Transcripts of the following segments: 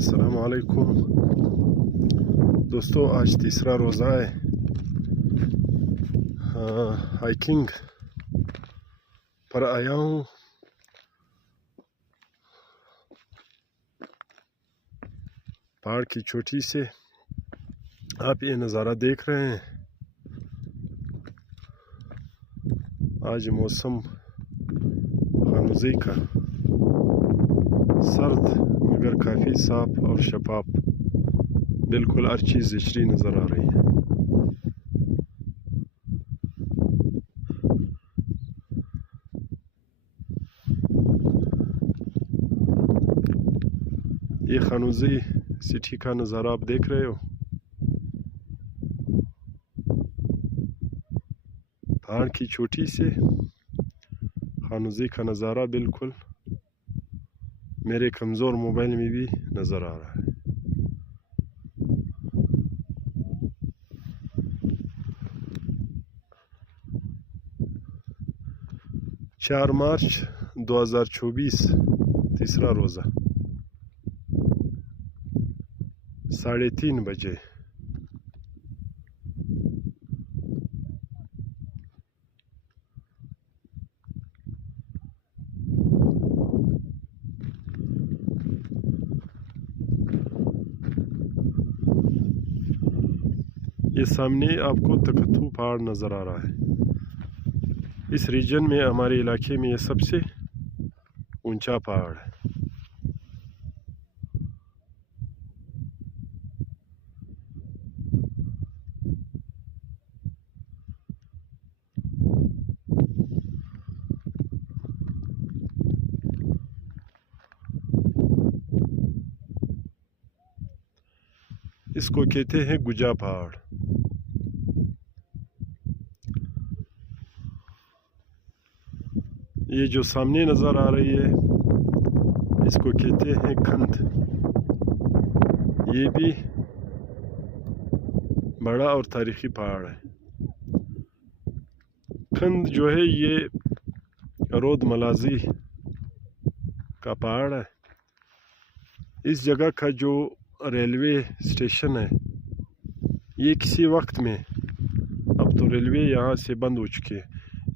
अस्सलाम वालेकुम दोस्तों, आज तीसरा रोज़ा है हाइकिंग पर आया हूँ। पहाड़ की चोटी से आप ये नज़ारा देख रहे हैं। आज मौसम खानुज़ी का सर्द मगर काफ़ी साफ और शफाफ, बिल्कुल हर चीज़ इचरी नज़र आ रही है। ये खानुज़ी सिटी का नज़ारा आप देख रहे हो। पहाड़ की चोटी से खानुज़ी का नज़ारा बिल्कुल मेरे कमज़ोर मोबाइल में भी नज़र आ रहा है। 4 मार्च 2024 तीसरा रोज़ा 3:30 बजे। ये सामने आपको तकतू पहाड़ नज़र आ रहा है। इस रीजन में, हमारे इलाके में, ये सबसे ऊंचा पहाड़ है। इसको कहते हैं गुजा पहाड़। ये जो सामने नज़र आ रही है इसको कहते हैं खंद। ये भी बड़ा और तारीखी पहाड़ है। खंद जो है ये रोद मलाजी का पहाड़ है। इस जगह का जो रेलवे स्टेशन है, ये किसी वक्त में, अब तो रेलवे यहाँ से बंद हो चुकी है,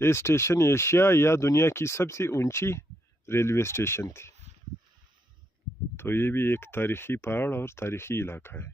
ये स्टेशन एशिया या दुनिया की सबसे ऊंची रेलवे स्टेशन थी। तो ये भी एक तारीखी पहाड़ और तारीखी इलाका है।